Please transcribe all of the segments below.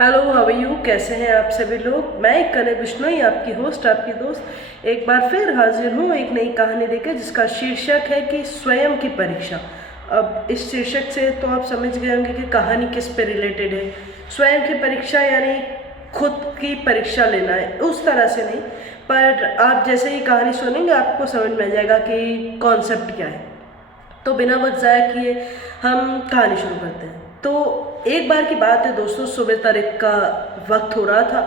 Hello, how are you? कैसे हैं आप सभी लोग? मैं कनक बिश्नोई, आपकी होस्ट, आपकी दोस्त, एक बार फिर हाजिर हूँ एक नई कहानी लेकर जिसका शीर्षक है कि स्वयं की परीक्षा। अब इस शीर्षक से तो आप समझ गए होंगे कि कहानी किस पे रिलेटेड है। स्वयं की परीक्षा यानी खुद की परीक्षा लेना है, उस तरह से नहीं, पर आप जैसे ही कहानी सुनेंगे आपको समझ में आ जाएगा कि कॉन्सेप्ट क्या है। तो बिना वक्त ज़ाया किए हम कहानी शुरू करते हैं। तो एक बार की बात है दोस्तों, सुबह तारीख का वक्त हो रहा था।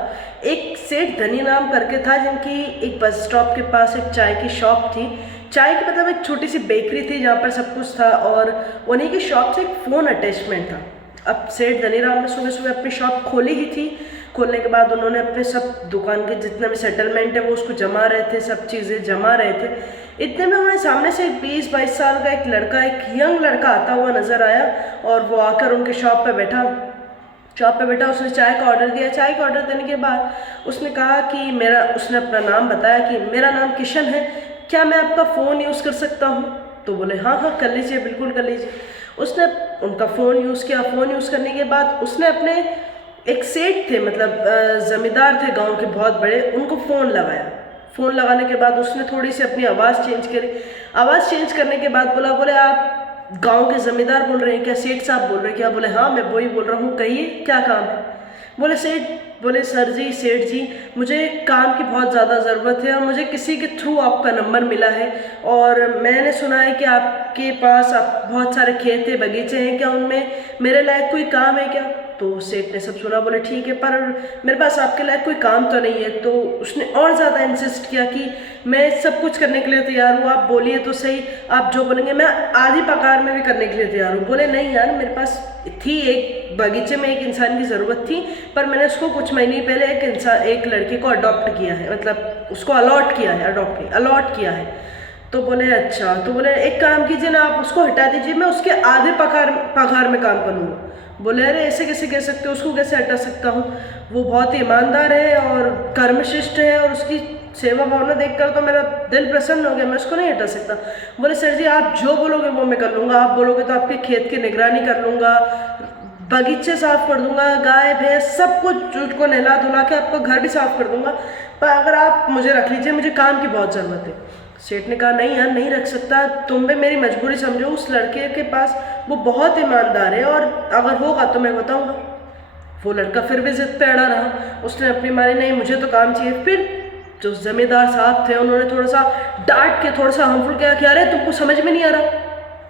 एक सेठ धनी नाम करके था जिनकी एक बस स्टॉप के पास एक चाय की शॉप थी। चाय की मतलब एक छोटी सी बेकरी थी जहाँ पर सब कुछ था, और उन्हीं की शॉप से एक फ़ोन अटैचमेंट था। अब सेठ धनीराम ने सुबह सुबह अपनी शॉप खोली ही थी। खोलने के बाद उन्होंने अपने सब दुकान के जितना भी सेटलमेंट है वो उसको जमा रहे थे, सब चीज़ें जमा रहे थे। इतने में उन्हें सामने से 20-22 साल का एक लड़का, एक यंग लड़का आता हुआ नजर आया, और वो आकर उनके शॉप पे बैठा। उसने चाय का ऑर्डर दिया। चाय का ऑर्डर देने के बाद उसने कहा कि उसने अपना नाम बताया कि मेरा नाम किशन है, क्या मैं आपका फ़ोन यूज़ कर सकता हूँ? तो बोले हाँ हाँ कर लीजिए, बिल्कुल कर लीजिए। उसने उनका फ़ोन यूज़ किया। फ़ोन यूज़ करने के बाद उसने अपने एक सेठ थे, मतलब ज़मींदार थे गांव के बहुत बड़े, उनको फ़ोन लगाया। फ़ोन लगाने के बाद उसने थोड़ी सी अपनी आवाज़ चेंज करी। आवाज़ चेंज करने के बाद बोले आप गांव के ज़मींदार बोल रहे हैं क्या? सेठ साहब बोल रहे हैं क्या? बोले हाँ मैं वही बोल रहा हूँ, कहिए क्या काम है? बोले सर जी, सेठ जी, मुझे काम की बहुत ज़्यादा ज़रूरत है और मुझे किसी के थ्रू आपका नंबर मिला है, और मैंने सुना है कि आपके पास बहुत सारे खेत है, बगीचे हैं, क्या उनमें मेरे लायक कोई काम है क्या? तो सेठ ने सब सुना। बोले ठीक है, पर मेरे पास आपके लायक कोई काम तो नहीं है। तो उसने और ज़्यादा इंसिस्ट किया कि मैं सब कुछ करने के लिए तैयार हूँ, आप बोलिए तो सही, आप जो बोलेंगे मैं आधी पगार में भी करने के लिए तैयार हूँ। बोले नहीं यार, मेरे पास थी एक बगीचे में एक इंसान की ज़रूरत थी, पर मैंने उसको कुछ महीने पहले एक लड़के को अडॉप्ट किया है, मतलब उसको अलॉट किया है, अडॉप्ट नहीं अलॉट किया है। तो बोले अच्छा। तो बोले एक काम कीजिए ना, आप उसको हटा दीजिए, मैं उसके आधे पगार में काम करूँगा। बोले अरे ऐसे कैसे कह सकते हो, उसको कैसे हटा सकता हूँ? वो बहुत ही ईमानदार है और कर्मशिष्ट है, और उसकी सेवा भावना देखकर तो मेरा दिल प्रसन्न हो गया, मैं उसको नहीं हटा सकता। बोले सर जी, आप जो बोलोगे वो मैं कर लूँगा। आप बोलोगे तो आपके खेत की निगरानी कर लूँगा, बगीचे साफ कर दूंगा, गाय भैंस सब कुछ को नहला धुला के आपका घर भी साफ कर दूंगा, पर अगर आप मुझे रख लीजिए, मुझे काम की बहुत ज़रूरत है। सेठ ने कहा नहीं यार, नहीं रख सकता, तुम भी मेरी मजबूरी समझो। उस लड़के के पास वो बहुत ईमानदार है, और अगर होगा तो मैं बताऊंगा। वो लड़का फिर भी जिद पे अड़ा रहा। उसने अपनी मानी नहीं, मुझे तो काम चाहिए। फिर जो जमींदार साहब थे उन्होंने थोड़ा सा डांट के, थोड़ा सा हार्मफुल किया कि अरे तुमको समझ में नहीं आ रहा,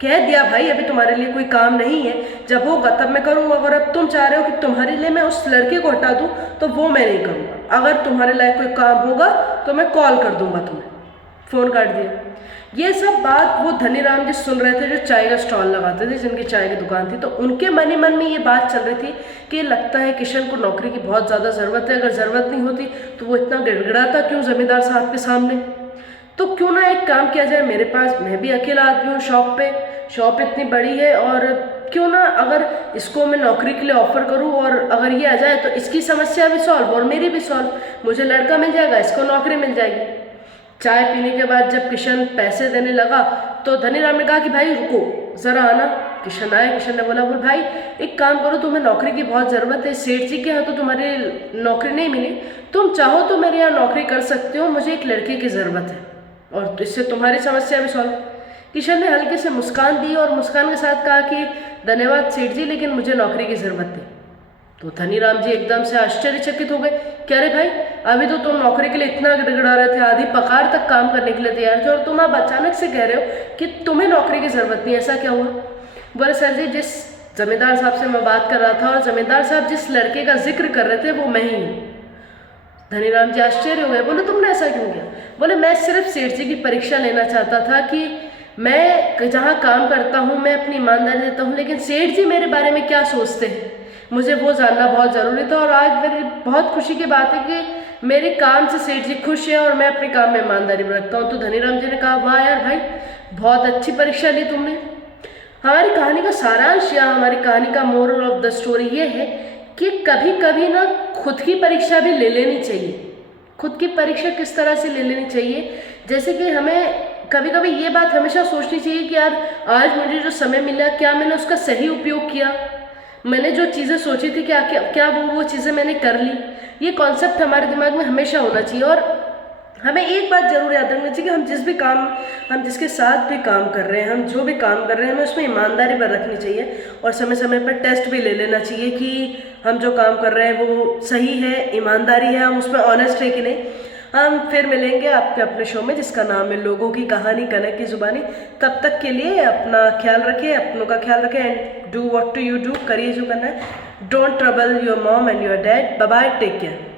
कह दिया भाई अभी तुम्हारे लिए कोई काम नहीं है, जब होगा तब मैं करूँगा। अगर अब तुम चाह रहे हो कि तुम्हारे लिए मैं उस लड़के को हटा दूँ तो वो मैं नहीं करूँगा। अगर तुम्हारे लायक कोई काम होगा तो मैं कॉल कर दूंगा तुम्हें। फ़ोन काट दिया। ये सब बात वो धनीराम जी सुन रहे थे, जो चाय का स्टॉल लगाते थे, जिनकी चाय की दुकान थी। तो उनके मन ही मन में ये बात चल रही थी कि लगता है किशन को नौकरी की बहुत ज़्यादा ज़रूरत है। अगर ज़रूरत नहीं होती तो वो इतना गिड़गिड़ाता क्यों ज़मींदार साहब के सामने? तो क्यों ना एक काम किया जाए, मेरे पास, मैं भी अकेला आदमी हूँ शॉप पे, शॉप इतनी बड़ी है, और क्यों ना अगर इसको मैं नौकरी के लिए ऑफर करूँ और अगर ये आ जाए तो इसकी समस्या भी सॉल्व और मेरी भी सॉल्व, मुझे लड़का मिल जाएगा, इसको नौकरी मिल जाएगी। चाय पीने के बाद जब किशन पैसे देने लगा तो धनीराम ने कहा कि भाई रुको ज़रा आना। किशन आया। किशन ने बोला, बोल भाई एक काम करो, तुम्हें नौकरी की बहुत ज़रूरत है, सेठ जी के यहाँ तो तुम्हारी नौकरी नहीं मिली, तुम चाहो तो मेरे यहाँ नौकरी कर सकते हो, मुझे एक लड़के की ज़रूरत है और इससे तुम्हारी समस्या भी सॉल्व। किशन ने हल्के से मुस्कान दी और मुस्कान के साथ कहा कि धन्यवाद सेठ जी, लेकिन मुझे नौकरी की ज़रूरत थी। तो धनीराम जी एकदम से आश्चर्यचकित हो गए। क्या रे भाई, अभी तो तुम नौकरी के लिए इतना गिड़गिड़ा रहे थे, आधी पगार तक काम करने के लिए तैयार थे, और तुम अब अचानक से कह रहे हो कि तुम्हें नौकरी की ज़रूरत नहीं, ऐसा क्या हुआ? बोले सर जी, जिस जमींदार साहब से मैं बात कर रहा था और जमींदार साहब जिस लड़के का जिक्र कर रहे थे वो मैं ही हूँ। धनीराम जी आश्चर्य हो गए। बोले तुमने ऐसा क्यों किया? बोले मैं सिर्फ सेठ जी की परीक्षा लेना चाहता था कि मैं जहाँ काम करता हूँ मैं अपनी ईमानदारी देता हूँ, लेकिन सेठ जी मेरे बारे में क्या सोचते हैं मुझे वो जानना बहुत ज़रूरी था। और आज मेरी बहुत खुशी की बात है कि मेरे काम से सेठ जी खुश है और मैं अपने काम में ईमानदारी बरतता हूँ। तो धनीराम जी ने कहा, वाह यार भाई, बहुत अच्छी परीक्षा ली तुमने। हमारी कहानी का सारांश या हमारी कहानी का मोरल ऑफ द स्टोरी ये है कि कभी कभी ना खुद की परीक्षा भी ले लेनी चाहिए। खुद की परीक्षा किस तरह से ले लेनी चाहिए, जैसे कि हमें कभी कभी ये बात हमेशा सोचनी चाहिए कि यार आज मुझे जो समय मिला क्या मैंने उसका सही उपयोग किया। मैंने जो चीज़ें सोची थी क्या वो चीज़ें मैंने कर ली। ये कॉन्सेप्ट हमारे दिमाग में हमेशा होना चाहिए। और हमें एक बात जरूर याद रखनी चाहिए कि हम जिसके साथ भी काम कर रहे हैं, हम जो भी काम कर रहे हैं, हमें उसमें ईमानदारी पर रखनी चाहिए और समय समय पर टेस्ट भी ले लेना चाहिए कि हम जो काम कर रहे हैं वो सही है, ईमानदारी है, हम उसमें ऑनेस्ट है कि नहीं। हम फिर मिलेंगे आपके अपने शो में जिसका नाम है लोगों की कहानी कनक की जुबानी। तब तक के लिए अपना ख्याल रखिए, अपनों का ख्याल रखें and do what to you do, करिए जो करना है। Don't trouble your mom and your dad. Bye bye, take care.